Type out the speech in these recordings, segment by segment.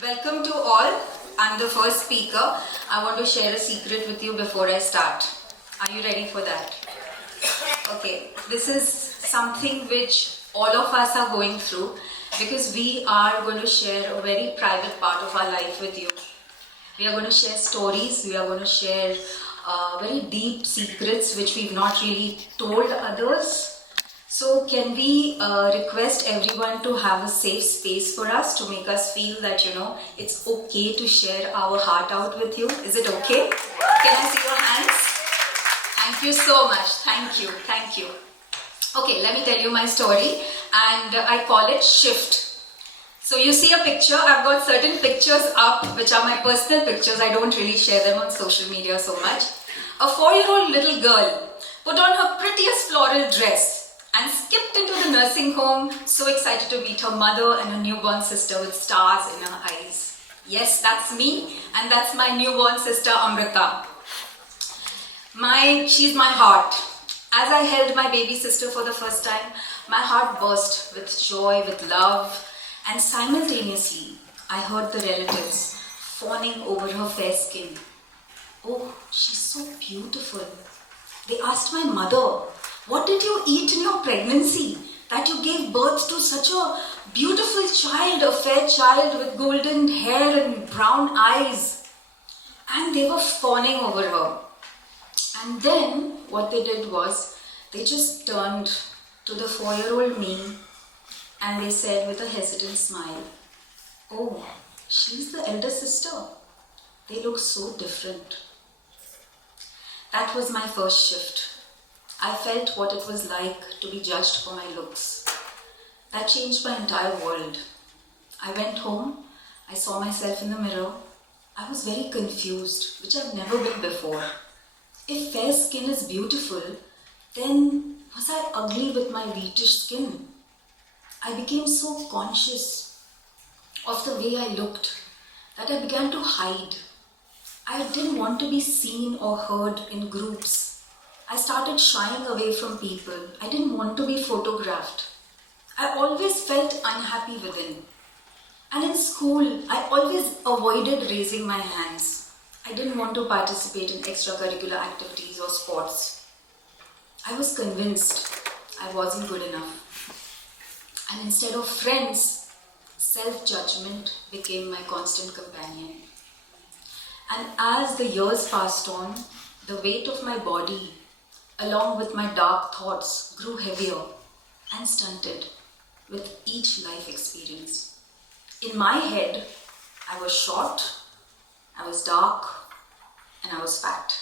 Welcome to all. I'm the first speaker. I want to share a secret with you before I start. Are you ready for that? Okay, this is something which all of us are going through because we are going to share a very private part of our life with you. We are going to share stories, we are going to share very deep secrets which we've not really told others. So can we request everyone to have a safe space for us to make us feel that, it's okay to share our heart out with you? Is it okay? Can I see your hands? Thank you so much. Thank you. Okay, let me tell you my story, and I call it Shift. So you see a picture, I've got certain pictures up which are my personal pictures. I don't really share them on social media so much. A 4-year-old little girl put on her prettiest floral dress and skipped into the nursing home, so excited to meet her mother and her newborn sister with stars in her eyes. Yes, that's me, and that's my newborn sister Amrita. She's my heart. As I held my baby sister for the first time, my heart burst with joy, with love, and simultaneously, I heard the relatives fawning over her fair skin. Oh, she's so beautiful. They asked my mother, what did you eat in your pregnancy that you gave birth to such a beautiful child, a fair child with golden hair and brown eyes? And they were fawning over her. And then what they did was, they just turned to the 4-year-old me and they said with a hesitant smile, oh, she's the elder sister. They look so different. That was my first shift. I felt what it was like to be judged for my looks. That changed my entire world. I went home, I saw myself in the mirror. I was very confused, which I've never been before. If fair skin is beautiful, then was I ugly with my wheatish skin? I became so conscious of the way I looked that I began to hide. I didn't want to be seen or heard in groups. I started shying away from people. I didn't want to be photographed. I always felt unhappy within. And in school, I always avoided raising my hands. I didn't want to participate in extracurricular activities or sports. I was convinced I wasn't good enough. And instead of friends, self-judgment became my constant companion. And as the years passed on, the weight of my body, along with my dark thoughts, grew heavier and stunted with each life experience. In my head, I was short, I was dark, and I was fat.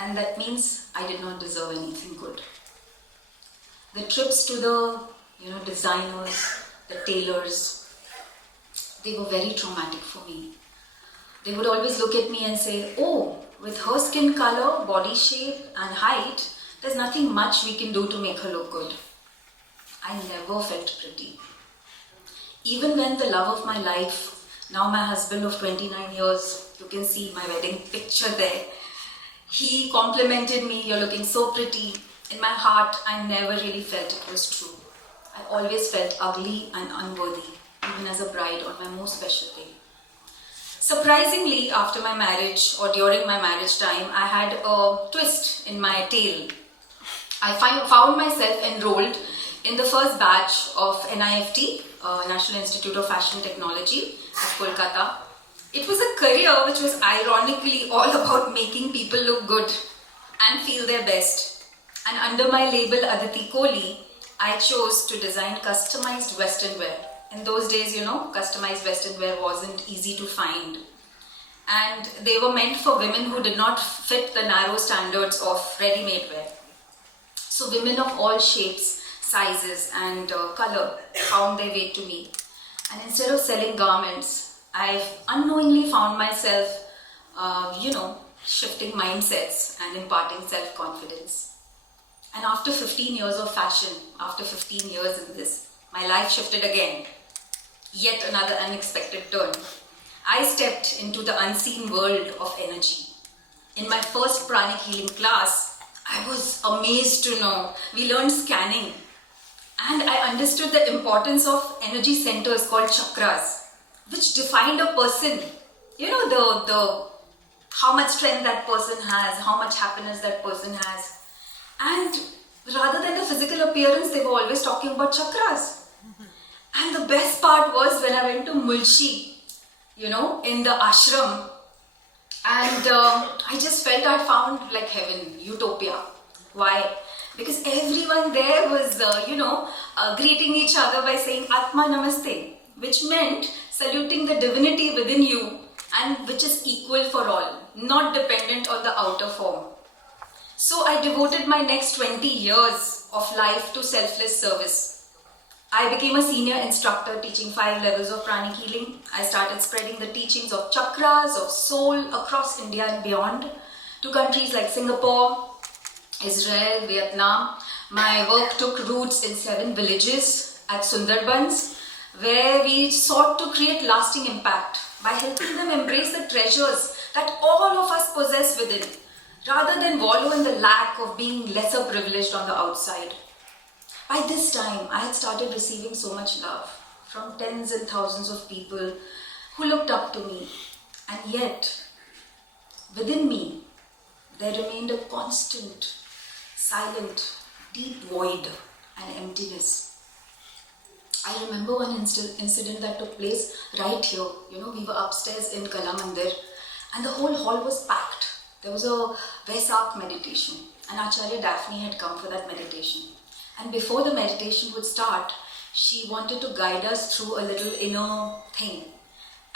And that means I did not deserve anything good. The trips to the designers, the tailors, they were very traumatic for me. They would always look at me and say, oh, with her skin color, body shape and height, there's nothing much we can do to make her look good. I never felt pretty. Even when the love of my life, now my husband of 29 years, you can see my wedding picture there, he complimented me, you're looking so pretty. In my heart, I never really felt it was true. I always felt ugly and unworthy, even as a bride on my most special day. Surprisingly, after my marriage or during my marriage time, I had a twist in my tale. I found myself enrolled in the first batch of NIFT, National Institute of Fashion Technology at Kolkata. It was a career which was ironically all about making people look good and feel their best. And under my label Aditi Kohli, I chose to design customized Western wear. In those days, customized Western wear wasn't easy to find. And they were meant for women who did not fit the narrow standards of ready-made wear. So women of all shapes, sizes and color found their way to me. And instead of selling garments, I unknowingly found myself, shifting mindsets and imparting self-confidence. And after 15 years of fashion, after 15 years in this, my life shifted again. Yet another unexpected turn. I stepped into the unseen world of energy. In my first pranic healing class, I was amazed to know we learned scanning. And I understood the importance of energy centers called chakras, which defined a person. You know, the how much strength that person has, how much happiness that person has. And rather than the physical appearance, they were always talking about chakras. And the best part was when I went to Mulchi, you know, in the ashram, and I just felt I found like heaven, utopia. Why? Because everyone there was, greeting each other by saying Atma Namaste, which meant saluting the divinity within you and which is equal for all, not dependent on the outer form. So I devoted my next 20 years of life to selfless service. I became a senior instructor teaching 5 levels of pranic healing. I started spreading the teachings of chakras, of soul across India and beyond to countries like Singapore, Israel, Vietnam. My work took roots in 7 villages at Sundarbans, where we sought to create lasting impact by helping them embrace the treasures that all of us possess within, rather than wallow in the lack of being lesser privileged on the outside. By this time, I had started receiving so much love from tens and thousands of people who looked up to me. And yet, within me, there remained a constant, silent, deep void and emptiness. I remember one incident that took place right here. You know, we were upstairs in Kala Mandir and the whole hall was packed. There was a Vesak meditation and Acharya Daphne had come for that meditation. And before the meditation would start, she wanted to guide us through a little inner thing.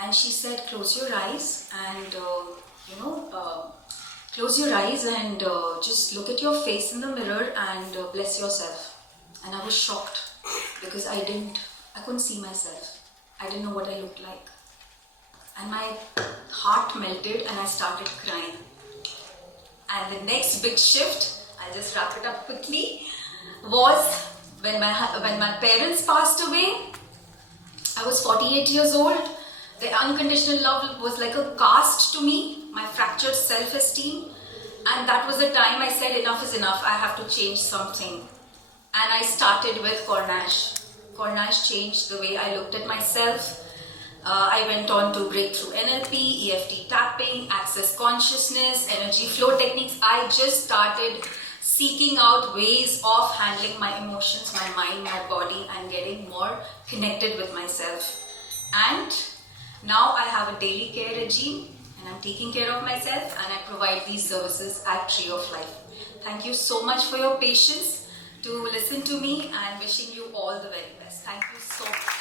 And she said, close your eyes and, just look at your face in the mirror and bless yourself. And I was shocked because I couldn't see myself. I didn't know what I looked like. And my heart melted and I started crying. And the next big shift, I'll just wrap it up quickly, was when my parents passed away. I was 48 years old. The unconditional love was like a cast to me, my fractured self-esteem. And that was the time I said enough is enough, I have to change something. And I started with Cornash. Cornash changed the way I looked at myself. I went on to breakthrough NLP, EFT tapping, access consciousness, energy flow techniques. I just started seeking out ways of handling my emotions, my mind, my body, and getting more connected with myself. And now I have a daily care regime and I'm taking care of myself and I provide these services at Tree of Life. Thank you so much for your patience to listen to me and wishing you all the very best. Thank you so much.